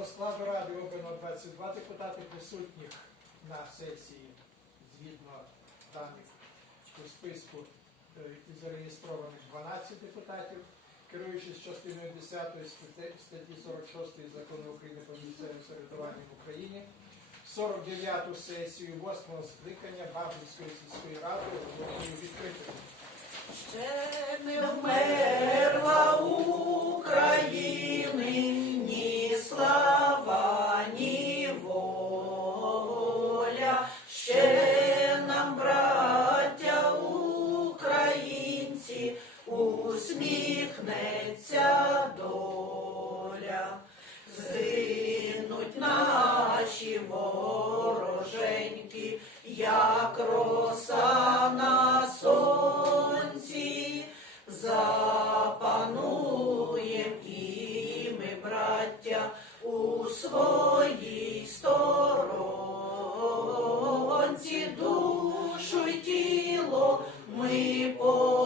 До складу ради обрано 22 депутати присутніх на сесії згідно даних у списку е, і зареєстрованих 12 депутатів, керуючись частиною 10 статті статті 46 закону України про місцеве самоврядування в Україні. 49-ту сесію 8-го скликання Бабинської сільської ради відкритою. Ще не вмерла України ні сторонці, душу й тіло ми положим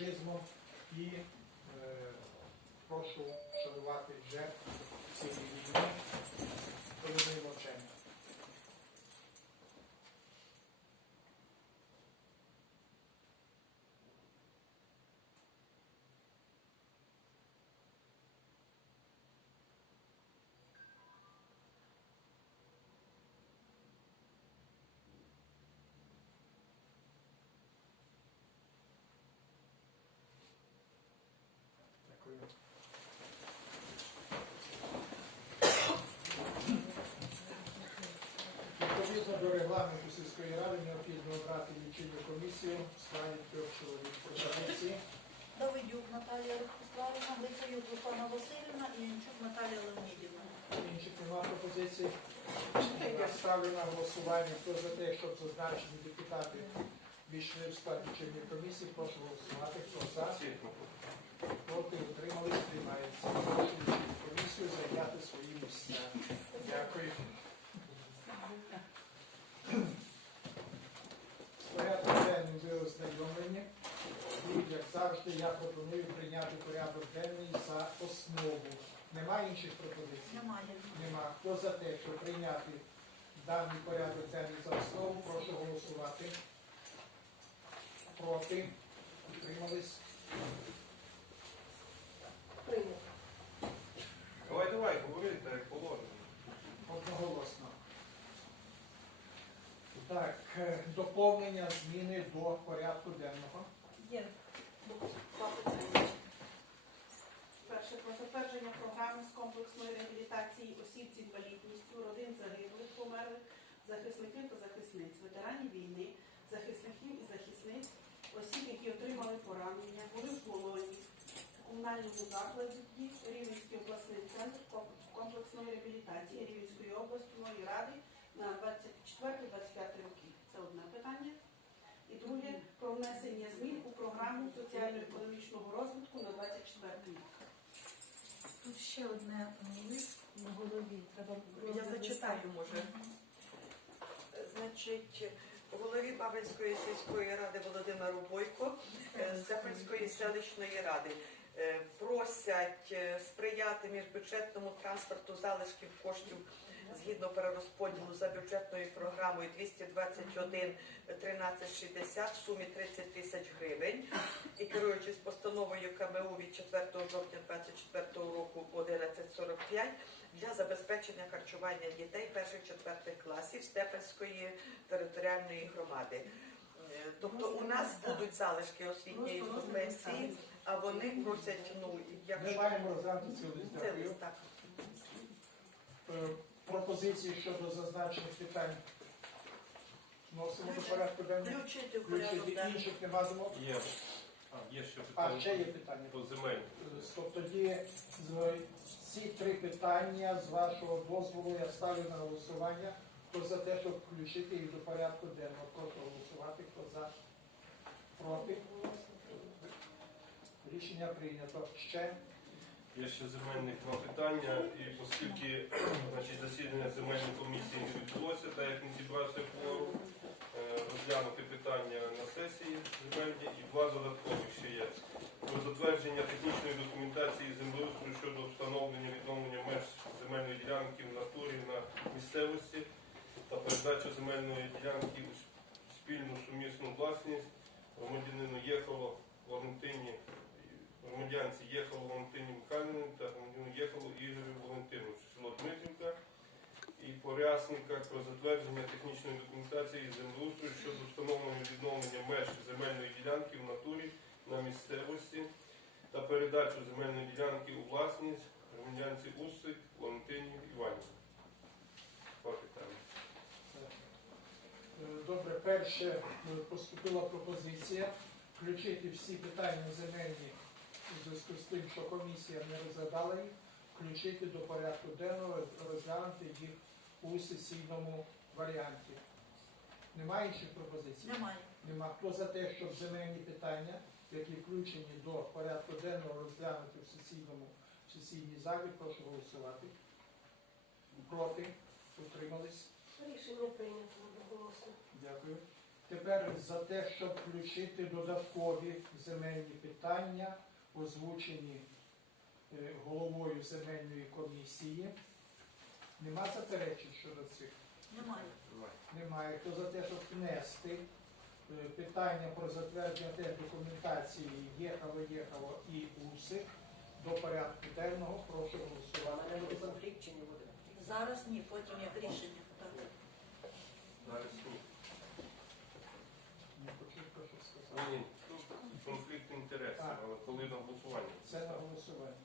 рашизмом і е, прошу шанувати жертв цієї війни хвилиною мовчання. Дякую. Відповідно до регламенту сільської ради необхідно обрати лічильну комісію в складі трьох чоловік пропозиції. Давидюк Наталія Ростиславівна, Грицаюк Руслана Васильівна і Янчук Наталія Леонідівна. Інших нема пропозицій. Я ставлю на голосування. Хто за те, щоб зазначені депутати війшли в склад лічильної комісії, прошу голосувати. Хто за? Проти утримались, приймається. Прошу лічильну комісію зайняти свої місця. Дякую. З порядком денним ви ознайомлені. І, як завжди, я пропоную прийняти порядок денний за основу. Немає інших пропозицій? Немає. Нема. Хто за те, щоб прийняти даний порядок денний за основу, прошу голосувати. Проти? Утримались? Прийнято. Давай, давай, говори, так як положено. Одноголосно. Так, е, доповнення зміни до порядку денного. Є. Перше про затвердження програми з комплексної реабілітації осіб з інвалідністю, родин загиблих, померлих, захисників та захисниць, ветеранів війни, захисників і захисниць, осіб, які отримали поранення, були в полоні, в комунальному закладі Рівненський обласний центр комплексної реабілітації Рівненської обласної ради на 24-25 роки. Це одне питання. І друге про внесення змін у програму соціально-економічного розвитку на 24 рік. Тут ще одне лист на голові. Треба Я зачитаю, може. Значить, голові Бабинської сільської ради Володимиру Бойко е, Степанської селищної ради е, просять е, сприяти міжбюджетному транспорту залишків коштів згідно перерозподілу за бюджетною програмою 221 1360 в сумі 30 тисяч гривень і керуючись постановою КМУ від 4 жовтня 2024 року 1145 для забезпечення харчування дітей перших-четвертих класів Степанської територіальної громади. Е, Тобто у нас будуть залишки освітньої субвенції, а вони просять, ну, Ми якщо маємо розглянути цей лист. Пропозиції щодо зазначених питань вносимо до порядку денного. включити в порядок Включити денний. інших нема замов. Є. А, є ще А ще є питання. По земель. Стоп, тоді з- ці три питання з вашого дозволу я ставлю на голосування. Хто Хто за те, щоб включити їх до порядку денного, прошу голосувати. Хто за? Проти? Рішення прийнято. Ще Є ще земельних два питання, і оскільки значить, засідання земельної комісії не відбулося, так як не зібрався форум, е, розглянути питання на сесії земельні і два додаткових ще є. Про затвердження технічної документації землеустрою щодо встановлення відновлення меж земельної ділянки в натурі на місцевості та передачу земельної ділянки у спільну сумісну власність громадянину Єхало Валентині громадянці Єхало Валентині Михайлівні та громадянину Єхало Ігорю Валентиновичу, село Дмитрівка, і порясника про затвердження технічної документації землеустрою щодо встановлення відновлення меж земельної ділянки в натурі на місцевості та передачу земельної ділянки у власність громадянці Усик Валентині Іванівні. Е, Добре, перше е, поступила пропозиція включити всі питання земельні у зв'язку з тим, що комісія не розглядала їх, включити до порядку денного, розглянути їх у сесійному варіанті. Немає інших пропозицій? Немає. Нема. Хто за те, щоб земельні питання, які включені до порядку денного, розглянути в сесійному в сесійній залі, прошу голосувати. Проти? Утримались? Рішення прийнято одноголосно. Дякую. Тепер за те, щоб включити додаткові земельні питання, озвучені е, головою земельної комісії. Нема заперечень щодо цих? Немає. Немає. Хто за те, щоб внести е, питання про затвердження тех документації Єхало, Єхало і УСИК до порядку денного, прошу голосувати. мене буде конфлікт чи не буде? Зараз ні, потім як рішення. Зараз ні. Не про що сказав. Ні, тут конфлікт інтересів, А. але коли на голосування. Це на голосування.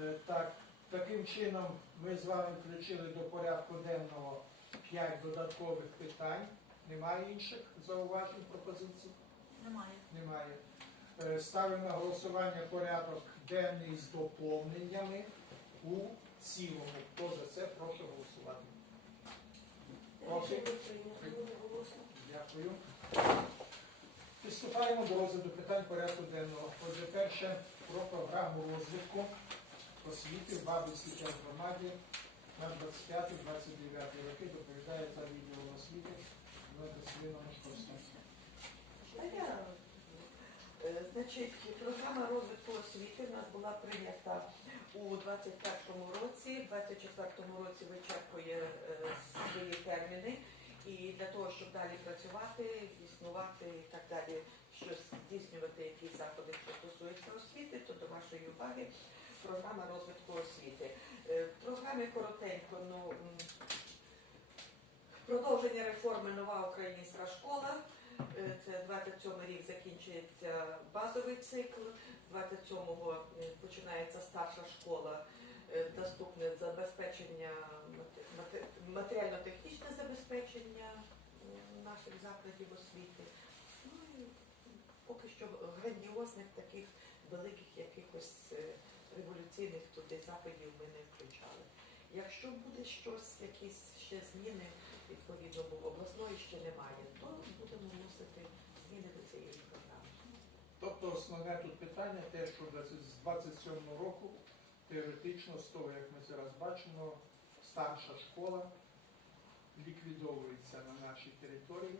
Е, Так, таким чином ми з вами включили до порядку денного 5 додаткових питань. Немає інших зауважень, пропозицій? Немає. Немає. Е, Ставимо на голосування порядок денний з доповненнями у цілому. Хто за це, прошу голосувати. Рішення прийнято одноголосно. Дякую. Приступаємо до розгляду питань порядку денного. Отже, перше про програму розвитку освіти в Бабинській громаді на 25-29 роки доповідає за відділом освіти Владиславина Мошковська. А е, Значить, програма розвитку освіти в нас була прийнята у 21-му році. В 24-му році вичерпує е, свої терміни. І для того, щоб далі працювати, існувати і так далі, щось здійснювати якісь заходи, що стосуються освіти, то до вашої уваги програма розвитку освіти. Е, В програмі коротенько, ну продовження реформи нова українська школа. Е, Це 27 рік закінчується базовий цикл, 27-го е, починається старша школа, Е, наступне забезпечення мате- мате- матеріально-технічне забезпечення е, наших закладів освіти. Ну і поки що грандіозних таких великих якихось е, революційних туди заходів ми не включали. Якщо буде щось, якісь ще зміни, відповідно, бо обласної ще немає, то будемо вносити зміни до цієї програми. Тобто основне тут питання те, що з 27 року теоретично, з того, як ми зараз бачимо, старша школа ліквідовується на нашій території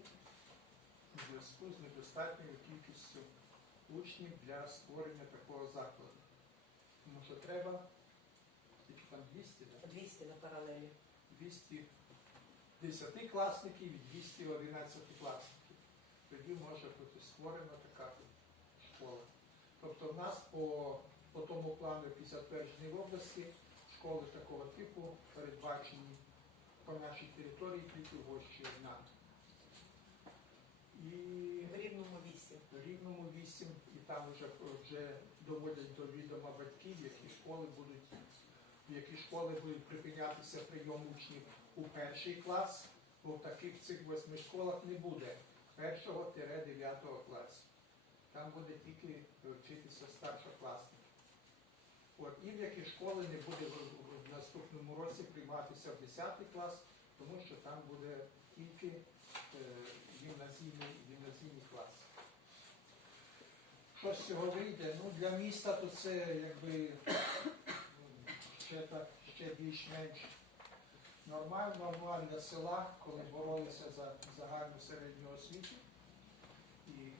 у зв'язку з недостатньою кількістю учнів для створення такого закладу. Тому що треба тільки там 200, да? 200 на паралелі. 200 10-класників і 200 11-класників. Тоді може бути створена така школа. Тобто в нас по, по тому плану підтверджений в області школи такого типу передбачені по нашій території тільки Гощі одна. І В рівному 8. в Рівному 8, і там вже, вже доводять до відома батьків, які школи будуть, які школи будуть припинятися прийом учнів у перший клас, бо в таких цих восьми школах не буде першого-дев'ятого класу. Там буде тільки вчитися старшокласники. От, і в які школи не буде в, наступному році прийматися в 10 клас тому що там буде тільки е, гімназійний, гімназійний клас. Що з цього вийде? Ну, для міста то це якби ще так, ще більш-менш нормально, а для села, коли боролися за загальну середню освіту і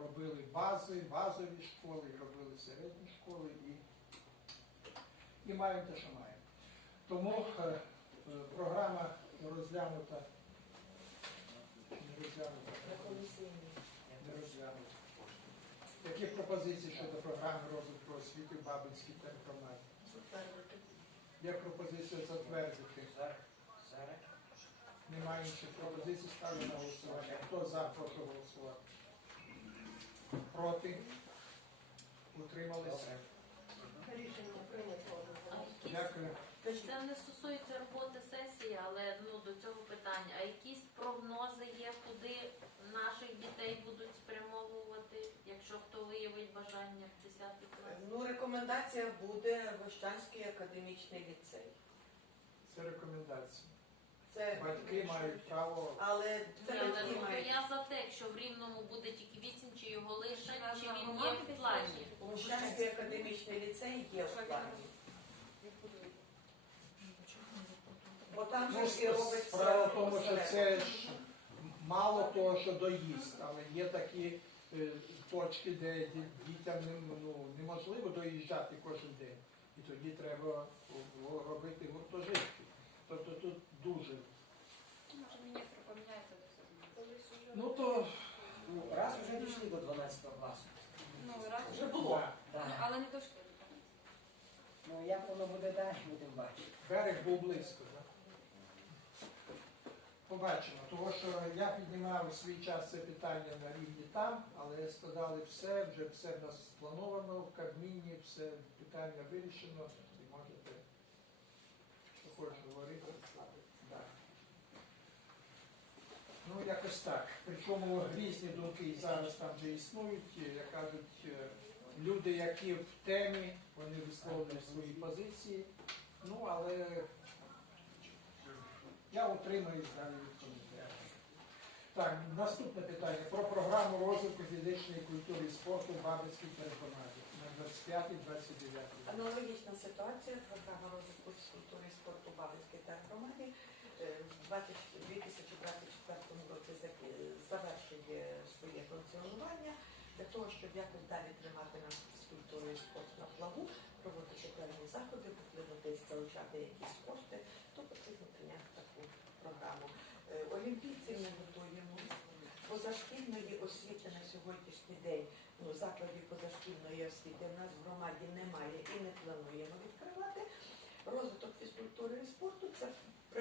робили бази, базові школи, робили середні школи і, і маємо те, що маємо. Тому е, е, програма розглянута, не розглянута, не розглянута. Які пропозиції щодо програми розвитку освіти в Бабинській? Затвердити. Є пропозиція затвердити. Немає інших пропозицій, ставлю на голосування. Хто за, прошу голосувати. Проти? Утрималися? Рішення прийнято Дякую. Це не стосується роботи сесії, але ну до цього питання. А якісь прогнози є, куди наших дітей будуть спрямовувати, якщо хто виявить бажання в 10 клас? Ну, рекомендація буде Гощанський академічний ліцей. Це рекомендації. Це Батьки мають право. Але Ні, це але батьки ну, мають. я за те, якщо в Рівному буде тільки 8, чи його лишать, чи він є в плані. Гощанський академічний ліцей є в плані. Бо там Ну, же і робиться справа в тому, що це ж мало того, що доїзд, але є такі е, точки, де ді- дітям не- ну, неможливо доїжджати кожен день. І тоді треба о, робити гуртожитки. Тобто тут дуже. Може, міністр поміняється до цього. Ну то Ну, раз вже дійшли до 12 класу. Ну, раз Вже було. да, Да. Але не дошли. Ну як воно буде далі, будемо бачити. берег був близько. Да? Побачимо, тому що я піднімав у свій час це питання на рівні там, але складали все, вже все в нас сплановано в Кабміні, все питання вирішено, і можете, хочеш говорити. Ну, якось так. Причому різні думки зараз там вже існують, е, як кажуть, е, люди, які в темі, вони висловлюють свої позиції. Ну, але я утримуюсь далі від комітету. Так, наступне питання про програму розвитку фізичної культури і спорту в Бабицькій переконаді на 25-29 рік. Аналогічна ситуація, програма розвитку фізкультури і спорту Бабинській та громаді е, в 2024 році зак- завершує своє функціонування для того, щоб якось далі тримати нашу фізкультуру і спорт на плаву, проводити певні заходи, десь залучати якісь кошти, то потрібно прийняти таку програму. Е, Олімпійців ми готуємо. Позашкільної освіти на сьогоднішній день ну, закладів позашкільної освіти в нас в громаді немає і не плануємо відкривати. Розвиток фізкультури і спорту це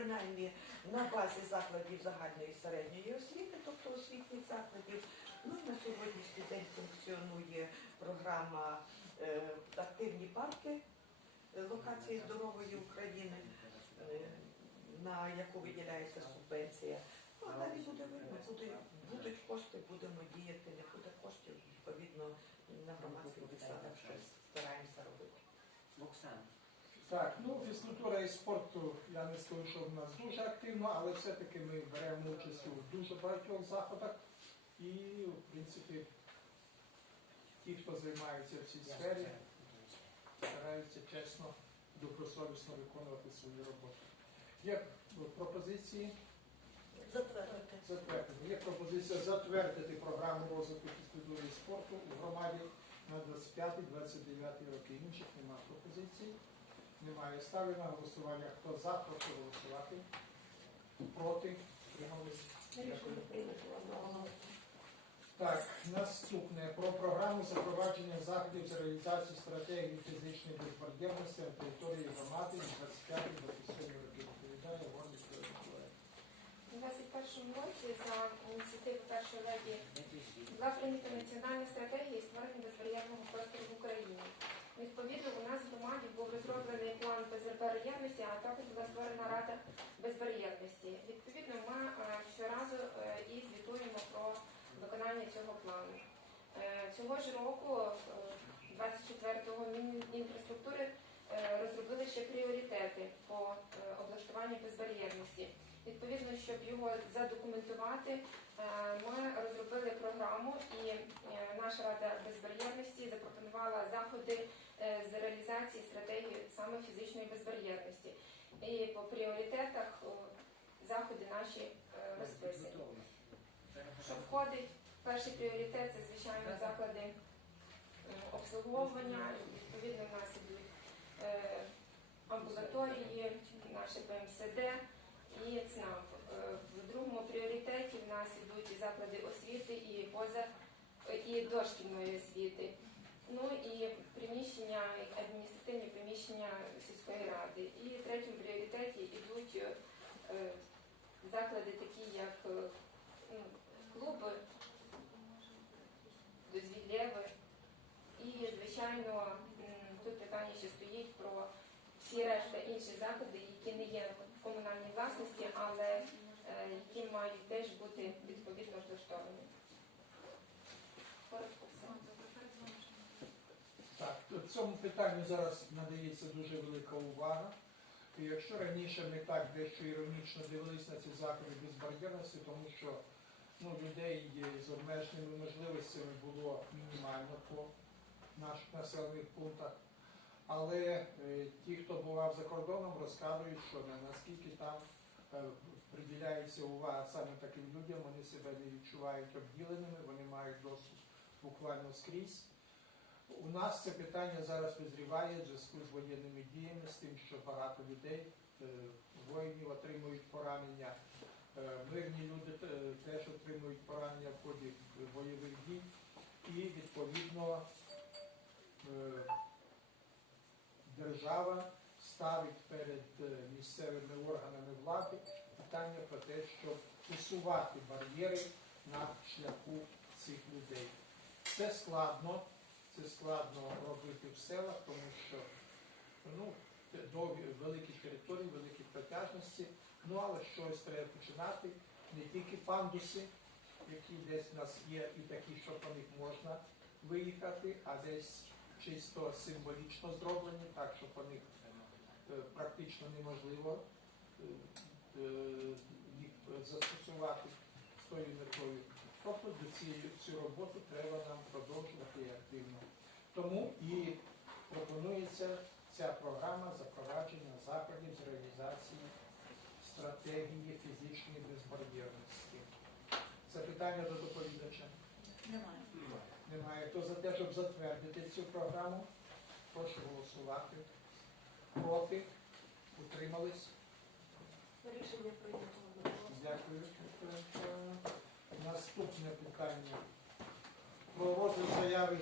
принаймні на базі закладів загальної і середньої освіти, тобто освітніх закладів. Ну і на сьогоднішній день функціонує програма е, Активні парки е, локації здорової України, е, на яку виділяється субвенція. Ну, а далі буде видно, буде, будуть кошти, будемо діяти, не буде коштів, відповідно, на громадських підставах щось стараємося робити. Оксана. Так, ну фізкультура і спорту, я не скажу, що в нас дуже активно, але все-таки ми беремо участь у дуже багатьох заходах. І, в принципі, ті, хто займається в цій сфері, стараються чесно, добросовісно виконувати свою роботу. Є пропозиції Затвердити. затвердити. Є пропозиція затвердити програму розвитку фізкультури і спорту у громаді на 25-29 роки. Інших немає пропозицій. Немає. Ставлю на голосування. Хто за, прошу голосувати. Проти? Одноголосно. Так, наступне про програму запровадження заходів з реалізації стратегії фізичної безбар'єрності на території громади на 25-27 роки. Відповідає Миколаївна. У 2021 році за ініціативи першої леді була прийнята національна стратегія створення безбар'єрного простору в Україні. Відповідно, у нас в громаді був розроблений план безбар'єрності, а також була створена рада безбар'єрності. Відповідно, ми е, щоразу е, і звітуємо про виконання цього плану. Е, Цього ж року, е, 24-го, Мінінфраструктури розробили ще пріоритети по облаштуванню безбар'єрності. Відповідно, щоб його задокументувати, ми розробили програму, і наша рада безбар'єрності запропонувала заходи з реалізації стратегії саме фізичної безбар'єрності. І по пріоритетах заходи наші е, розписані. Що входить? Перший пріоритет це звичайно заклади е, обслуговування. Відповідно, в нас ідуть е, амбулаторії, наше ПМСД і ЦНАП. Е, В другому пріоритеті в нас ідуть і заклади освіти і поза і дошкільної освіти. Ну і приміщення, адміністративні приміщення сільської ради. І в третьому пріоритеті йдуть е, заклади такі, як е, ну, клуби, дозвіллєви. І, звичайно, тут питання ще стоїть про всі решта інші заклади, які не є в комунальній власності, але е, які мають теж бути відповідно влаштовані. Коротко все. Так, в цьому питанню зараз надається дуже велика увага. І якщо раніше ми так дещо іронічно дивились на ці заходи безбар'єрності, тому що ну, людей з обмеженими можливостями було мінімально по наших населених пунктах. Але е, ті, хто бував за кордоном, розказують, що не наскільки там е, приділяється увага саме таким людям, вони себе не відчувають обділеними, вони мають доступ буквально скрізь. У нас це питання зараз визріває в зв'язку з воєнними діями, з тим, що багато людей, е, воїнів отримують поранення. Е, Мирні люди е, теж отримують поранення в ході бойових дій. І відповідно держава ставить перед місцевими органами влади питання про те, щоб усувати бар'єри на шляху цих людей. Це складно, це складно робити в селах, тому що ну, великі території, великі протяжності, ну але щось треба починати. Не тільки пандуси, які десь в нас є, і такі, що по них можна виїхати, а десь чисто символічно зроблені, так що по них е, практично неможливо е, е, їх застосувати з тою метою. Тобто цієї цю роботу треба нам продовжувати активно. Тому і пропонується ця програма запровадження заходів з реалізації стратегії фізичної безбар'єрності. Запитання до доповідача Немає. немає. Хто за те, щоб затвердити цю програму? Прошу голосувати. Проти? Утримались? Рішення прийнято. Дякую. Наступне питання. Про розгляд заяви